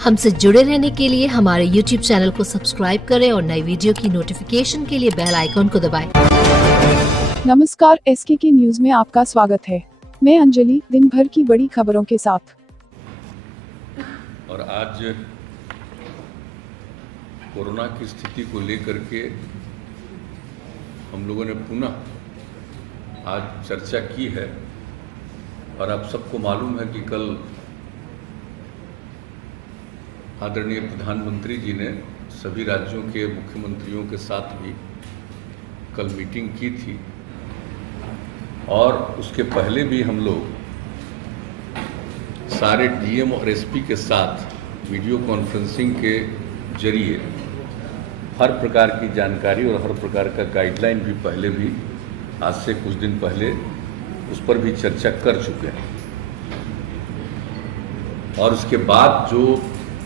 हमसे जुड़े रहने के लिए हमारे YouTube चैनल को सब्सक्राइब करें और नई वीडियो की नोटिफिकेशन के लिए बेल आइकॉन को दबाएं। नमस्कार, SKK न्यूज में आपका स्वागत है। मैं अंजलि, दिन भर की बड़ी खबरों के साथ। और आज कोरोना की स्थिति को लेकर के हम लोगों ने पुनः आज चर्चा की है। और आप सबको मालूम है कि कल आदरणीय प्रधानमंत्री जी ने सभी राज्यों के मुख्यमंत्रियों के साथ भी कल मीटिंग की थी। और उसके पहले भी हम लोग सारे DM और SP के साथ वीडियो कॉन्फ्रेंसिंग के जरिए हर प्रकार की जानकारी और हर प्रकार का गाइडलाइन भी पहले भी आज से कुछ दिन पहले उस पर भी चर्चा कर चुके हैं। और उसके बाद जो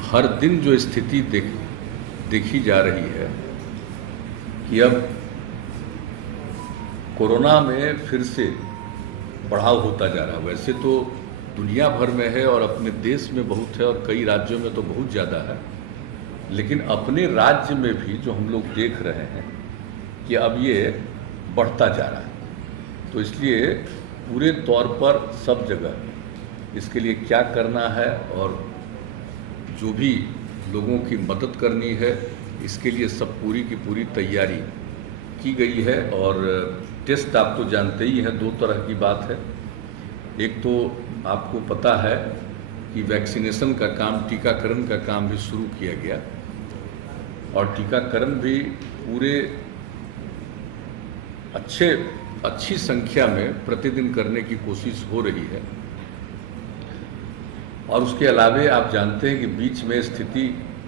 हर दिन जो स्थिति देखी जा रही है कि अब कोरोना में फिर से बढ़ाव होता जा रहा है। वैसे तो दुनिया भर में है और अपने देश में बहुत है और कई राज्यों में तो बहुत ज़्यादा है, लेकिन अपने राज्य में भी जो हम लोग देख रहे हैं कि अब ये बढ़ता जा रहा है। तो इसलिए पूरे तौर पर सब जगह इसके लिए क्या करना है और जो भी लोगों की मदद करनी है, इसके लिए सब पूरी की पूरी तैयारी की गई है। और टेस्ट आप तो जानते ही हैं, दो तरह की बात है। एक तो आपको पता है कि वैक्सीनेशन का काम, टीकाकरण का काम भी शुरू किया गया और टीकाकरण भी पूरे अच्छी संख्या में प्रतिदिन करने की कोशिश हो रही है। और उसके अलावे आप जानते हैं कि बीच में स्थिति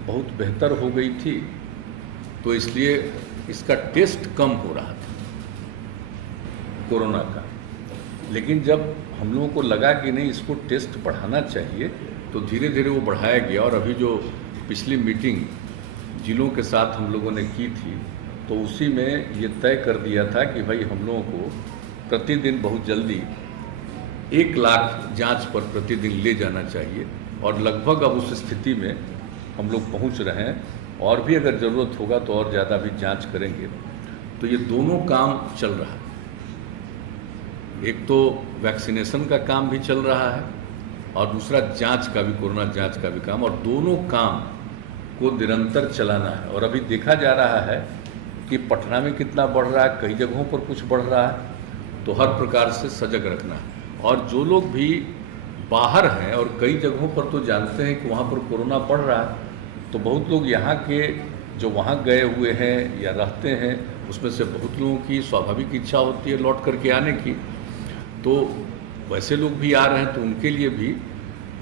बहुत बेहतर हो गई थी, तो इसलिए इसका टेस्ट कम हो रहा था कोरोना का। लेकिन जब हम लोगों को लगा कि नहीं, इसको टेस्ट बढ़ाना चाहिए, तो धीरे धीरे वो बढ़ाया गया। और अभी जो पिछली मीटिंग जिलों के साथ हम लोगों ने की थी, तो उसी में ये तय कर दिया था कि भाई हम लोगों को प्रतिदिन बहुत जल्दी 1 लाख जांच पर प्रतिदिन ले जाना चाहिए। और लगभग अब उस स्थिति में हम लोग पहुंच रहे हैं। और भी अगर ज़रूरत होगा तो और ज़्यादा भी जांच करेंगे। तो ये दोनों काम चल रहा है। एक तो वैक्सीनेशन का काम भी चल रहा है और दूसरा जांच का भी, कोरोना जांच का भी काम। और दोनों काम को निरंतर चलाना है। और अभी देखा जा रहा है कि पटना में कितना बढ़ रहा है, कई जगहों पर कुछ बढ़ रहा है। तो हर प्रकार से सजग रखना है। और जो लोग भी बाहर हैं और कई जगहों पर तो जानते हैं कि वहाँ पर कोरोना बढ़ रहा है, तो बहुत लोग यहाँ के जो वहाँ गए हुए हैं या रहते हैं, उसमें से बहुत लोगों की स्वाभाविक इच्छा होती है लौट करके आने की। तो वैसे लोग भी आ रहे हैं, तो उनके लिए भी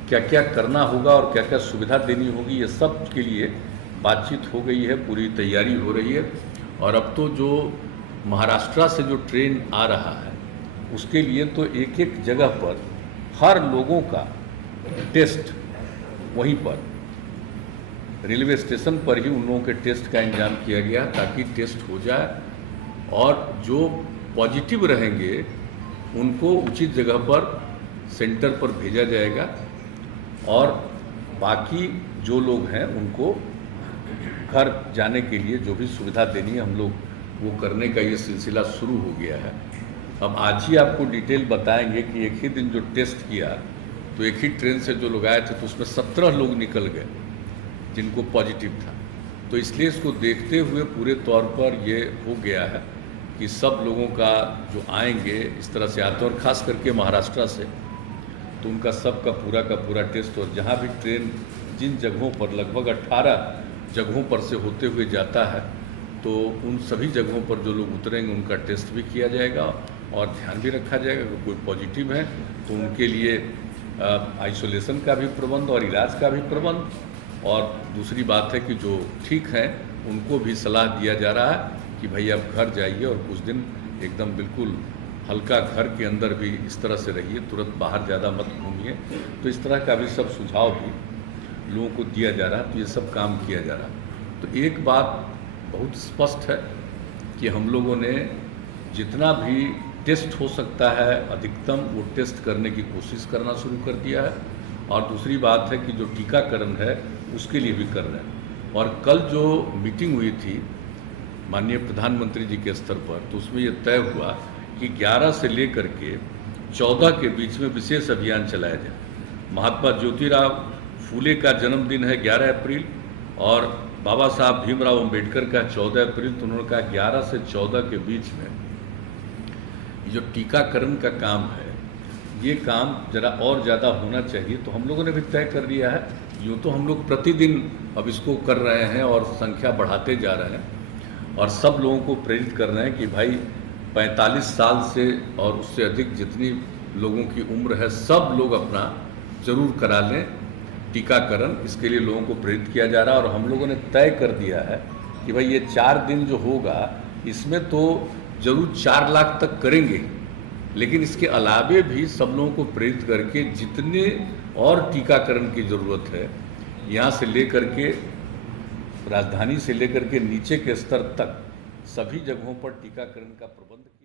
क्या क्या करना होगा और क्या क्या सुविधा देनी होगी, ये सब के लिए बातचीत हो गई है, पूरी तैयारी हो रही है। और अब तो जो महाराष्ट्र से जो ट्रेन आ रहा है, उसके लिए तो एक एक जगह पर हर लोगों का टेस्ट वहीं पर रेलवे स्टेशन पर ही उन लोगों के टेस्ट का इंतजाम किया गया, ताकि टेस्ट हो जाए। और जो पॉजिटिव रहेंगे उनको उचित जगह पर, सेंटर पर भेजा जाएगा। और बाकी जो लोग हैं उनको घर जाने के लिए जो भी सुविधा देनी है, हम लोग वो करने का ये सिलसिला शुरू हो गया है। अब आज ही आपको डिटेल बताएंगे कि एक ही दिन जो टेस्ट किया, तो एक ही ट्रेन से जो लोग आए थे, तो उसमें 17 लोग निकल गए जिनको पॉजिटिव था। तो इसलिए इसको देखते हुए पूरे तौर पर ये हो गया है कि सब लोगों का जो आएंगे इस तरह से आते हैं, और ख़ास करके महाराष्ट्र से, तो उनका सबका का पूरा टेस्ट। और जहाँ भी ट्रेन जिन जगहों पर, लगभग 18 जगहों पर से होते हुए जाता है, तो उन सभी जगहों पर जो लोग उतरेंगे उनका टेस्ट भी किया जाएगा। और ध्यान भी रखा जाएगा कि कोई पॉजिटिव है तो उनके लिए आइसोलेशन का भी प्रबंध और इलाज का भी प्रबंध। और दूसरी बात है कि जो ठीक हैं उनको भी सलाह दिया जा रहा है कि भाई आप घर जाइए और कुछ दिन एकदम बिल्कुल हल्का घर के अंदर भी इस तरह से रहिए, तुरंत बाहर ज़्यादा मत घूमिए। तो इस तरह का भी सब सुझाव भी लोगों को दिया जा रहा है। तो ये सब काम किया जा रहा है। तो एक बात बहुत स्पष्ट है कि हम लोगों ने जितना भी टेस्ट हो सकता है अधिकतम, वो टेस्ट करने की कोशिश करना शुरू कर दिया है। और दूसरी बात है कि जो टीकाकरण है उसके लिए भी कर रहे हैं। और कल जो मीटिंग हुई थी माननीय प्रधानमंत्री जी के स्तर पर, तो उसमें ये तय हुआ कि 11 से लेकर के 14 के बीच में विशेष अभियान चलाया जाए। महात्मा ज्योतिराव फूले का जन्मदिन है 11 अप्रैल और बाबा साहब भीमराव अंबेडकर का 14 अप्रैल, तो उन्होंने कहा 11 से 14 के बीच में ये जो टीकाकरण का काम है ये काम ज़रा और ज़्यादा होना चाहिए। तो हम लोगों ने भी तय कर लिया है, यूँ तो हम लोग प्रतिदिन अब इसको कर रहे हैं और संख्या बढ़ाते जा रहे हैं और सब लोगों को प्रेरित कर रहे हैं कि भाई 45 साल से और उससे अधिक जितनी लोगों की उम्र है सब लोग अपना ज़रूर करा लें टीकाकरण। इसके लिए लोगों को प्रेरित किया जा रहा है और हम लोगों ने तय कर दिया है कि भाई ये 4 दिन जो होगा इसमें तो ज़रूर 4 लाख तक करेंगे, लेकिन इसके अलावे भी सब लोगों को प्रेरित करके जितने और टीकाकरण की ज़रूरत है यहाँ से लेकर के राजधानी से लेकर के नीचे के स्तर तक सभी जगहों पर टीकाकरण का प्रबंध किया।